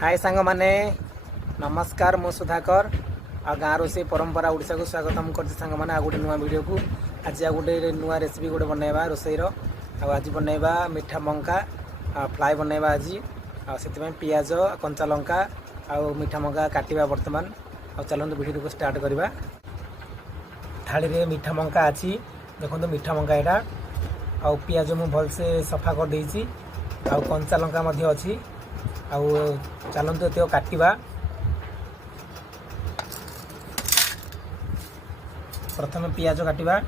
हाय सांग माने नमस्कार मु सुधाकर आ गाँ रोसे परंपरा ओडिशा को स्वागतम करते सांग माने आ गोटे नुआ वीडियो को आज आ गोटे नुआ रेसिपी गोटे बनैबा रोसईर आज बनैबा मीठा मंका फ्राई बनैबा आज से पियाज कंचा लंका आ मीठा मंका काटिबा वर्तमान चलते वीडियो को स्टार्ट करवा। थाली रे मीठा मंका अच्छी देखो मीठा मंका यहाँ आ पियाज मु भलसे सफा कर देइछि आ कंचा लंका मध्य अच्छी आउ चलते तो काटिबा। प्रथम पियाज काटिबा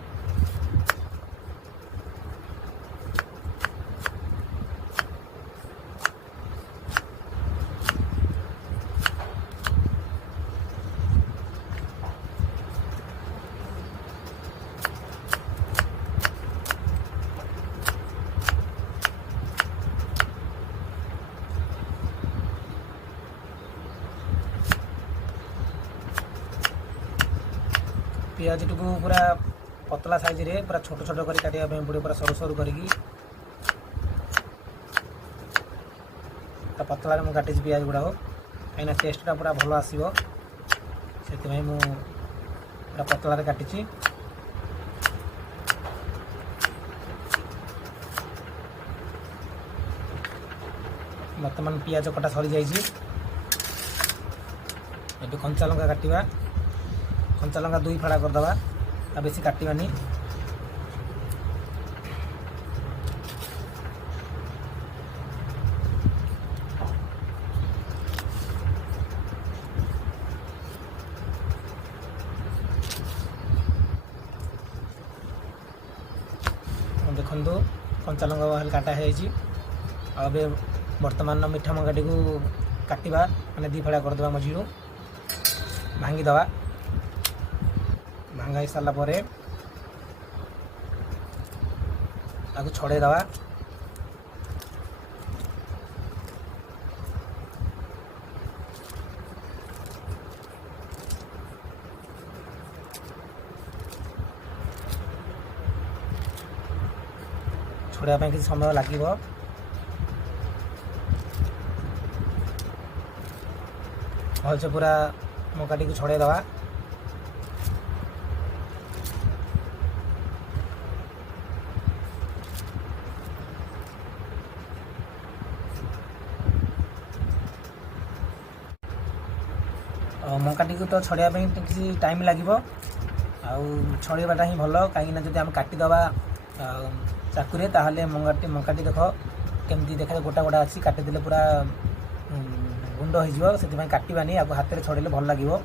पियाज टू पूरा पतला साइज रे पूरा छोट छोट कर काटिया पड़े पूरा सरू सरू करी पतला रे काटी पियाज गुड़ा कहीं टेस्टा पूरा भल आसो से पूरा पतला रे काटी। बर्तमान पियाज कटा सरी जाइए कंचा लंका काटिबा। कंचा लंका 2 फाड़ा करदे आ बेसी काटिबानी। देखो कंचा लंका काटा है अबे वर्तमान मीठा मंगाटी को काटिबा माने 2 फाड़ा करदे मझी भांगी दवा। भांगाई सारा पर छड़े दवा। छड़ाई किसी समय लगे भलसे पूरा मकाटी को छड़े दवा। मंकाटी को तो छड़ाई किसी टाइम लगे छड़ाईटा ही भल कहीं जब आम काटिदबा चाकुरे ताहले मंकाटी देख केमती देखा गोटा गोटा अच्छी काटिदेले पूरा गुंड हो काटबानी आपको हाथ में छड़े भल लगे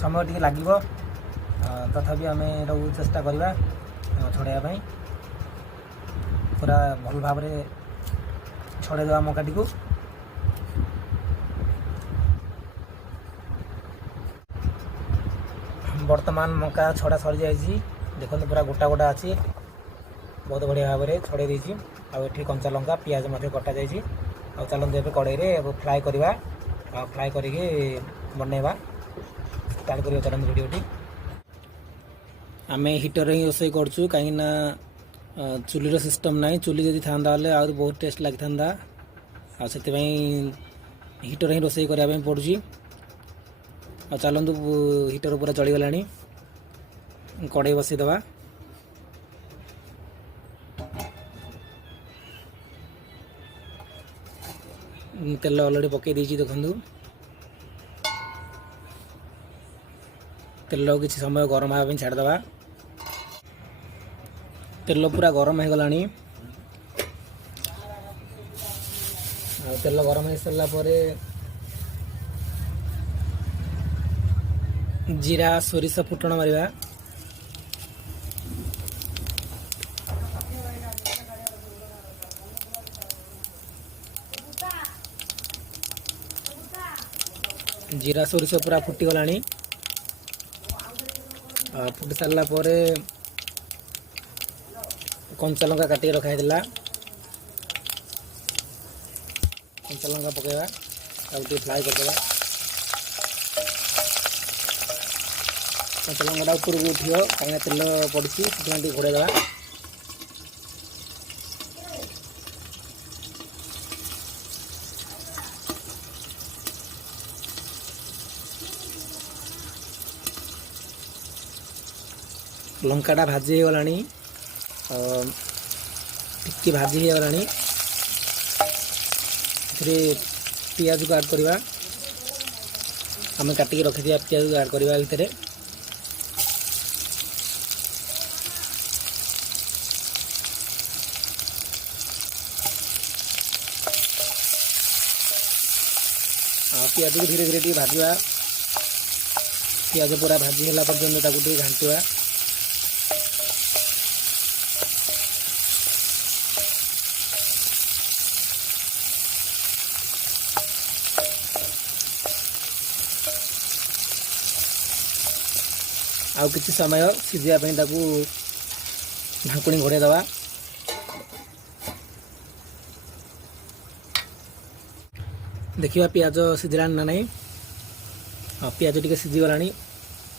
समय टे लगे तथापि आम चेष्टा करवा छड़ाई पूरा भल भाव छड़ेदवा मंकाटी को। वर्तमान मंका छड़ा सरी जाइए देखो पूरा गोटा गोटा अच्छी बहुत बढ़िया भाव में छड़े देती आठी कंचा लंका पियाज कटा जाइए आ चलते ए कड़े फ्राए करवा फ्राए करके बनैबा स्टार्ट कर चलते वीडियो। आम हिटर ही रोसई करूँ कहीं चुलीर सिस्टम ना चुली जदि था आहुरी बहुत टेस्ट लगी था से हिटर ही रोसई करने पड़ुची। चलतु हिटर पूरा चलीगला कड़े बसईदबा। तेल अलरेडी पकई देखु तेल किसी समय गरम हाँपी छाड़दबा। तेल पूरा गरम हो गला तेल गरम हो सारा पर जीरा सोरिष फुटण मारिबा। जीरा सोरिष पूरा फुटी गला फुटी सारा पर कंचा लंका काटिक रखा कंचा लंका पकेबा फ्राए करदेबा। कंचा लंका ऊपर को उठियो कहीं तेल पड़ी घोड़े देवा। लंकाटा भाजी हो गलानी टिके भाजी हो गलानी पियाज को ऐड करवा आम काटिक रखी दिया पियाज को ऐड करवा भितर पियाज को धीरे धीरे भाजवा पियाज पूरा भाजी होला पर्यंत ताकू घांटिवा आउ किसी समय सीझापी ढाकुणी घोड़े दवा देखिए पियाज सीझला ना नहीं पियाज टी सीझीगला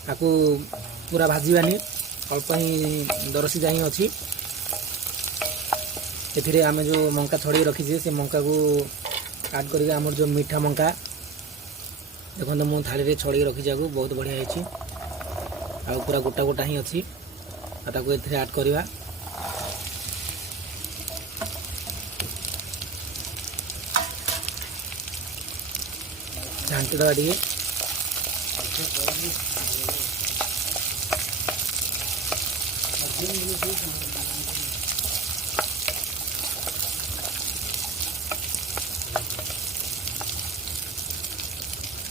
ताकू पूरा भाजवानी अल्प ही दर सीझा ही अच्छी ए आम जो मंका छड़ी रखी से मंका को ऐड कर आमर जो मीठा मंका देखो तो मुझे थाली छड़ी रखी जाकू बहुत बढ़िया है आ पूरा गोटा गोटा ही अच्छी ऐड करवा घांटी दवा टे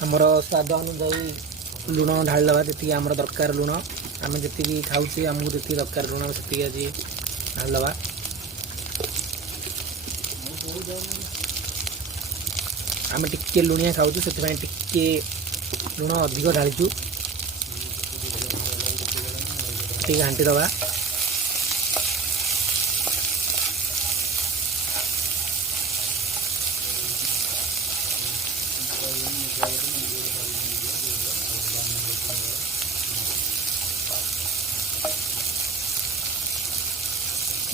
आमर स्वाद अनुजाई लुण ढाली दवा जी आम दरकार लुण आम जी खाऊे आमको जी दरकार लुण से आज ढाली दवा आम टिके लुणिया खाऊँ से टिके लुण अधिक ढालीचु टे घांटी दवा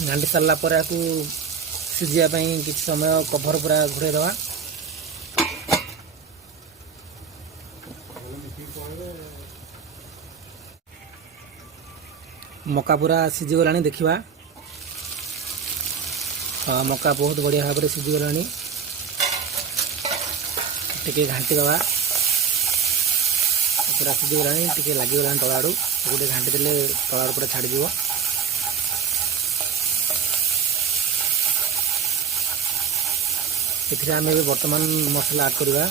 घांटी सारा पर सीझापी किसी समय कभर पूरा घोड़े दवा मका पूरा सीझीगला देखा मका बहुत बढ़िया भाव में सीझीगला टे घांटी दवा पूरा सीझीगला टे लगिगला तल आड़ू गोटे घांटी देले तल आड़ पूरा छाड़ दिव आम बर्तमान मसला ऐड करवा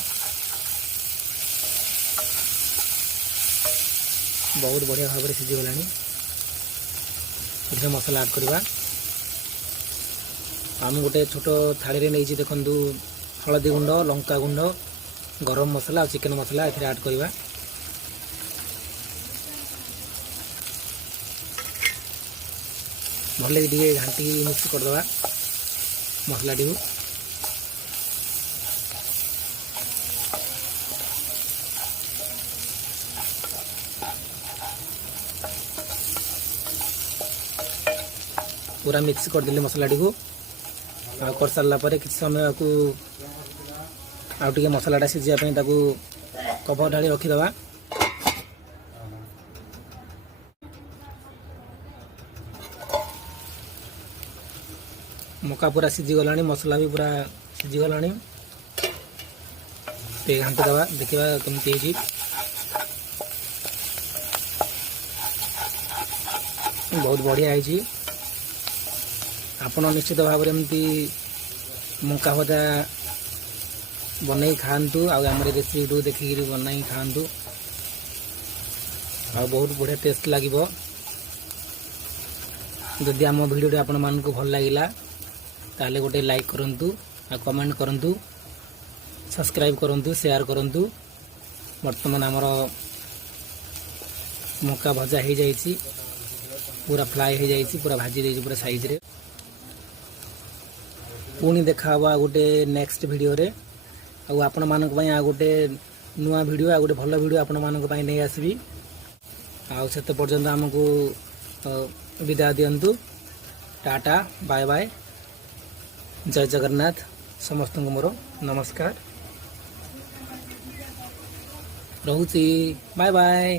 बहुत बढ़िया भाव में सीझीगला मसला ऐड करवा आम गोटे छोट थाली रे नहीं देखु हलदी गुंड लंका गुंड गरम मसला और चिकेन मसला ए ऐड करवा भले टे घांटी मिक्स करदे मसला टी पूरा मिक्स करदे मसला टी को कर सारा कि समय को आउटे मसलाटा सीझापी कभर ढाली रखीदवा मका पूरा सीझीगला मसला भी पूरा सीझीगला घांटी दवा देखा केमती बहुत बढ़िया है आपण निश्चित भाव में एमती मका भजा बनई खातु आम रेसिपी देखिक बनई खातु बहुत बढ़िया टेस्ट लगे जदि आम भिडियो आपण मानक भल लगिला ताले गोटे लाइक करंतु आ कमेंट करंतु सब्सक्राइब करंतु शेयर करंतु वर्तमान आमर मका भजा हो जाइए पूरा फ्राए हो जाइए पूरा भाजी दे पूरा साइज रे पुणी देखा गोटे नेक्स्ट वीडियो रे आपण मानक पई आ गोटे नुआ वीडियो आ गोटे भल वीडियो आपण मानक पई नै आसीबी आ सेते पर्यंत हमकु विदा दियंतु टाटा बाय बाय जय जगन्नाथ समस्त को मोर नमस्कार रहुची बाय बाय।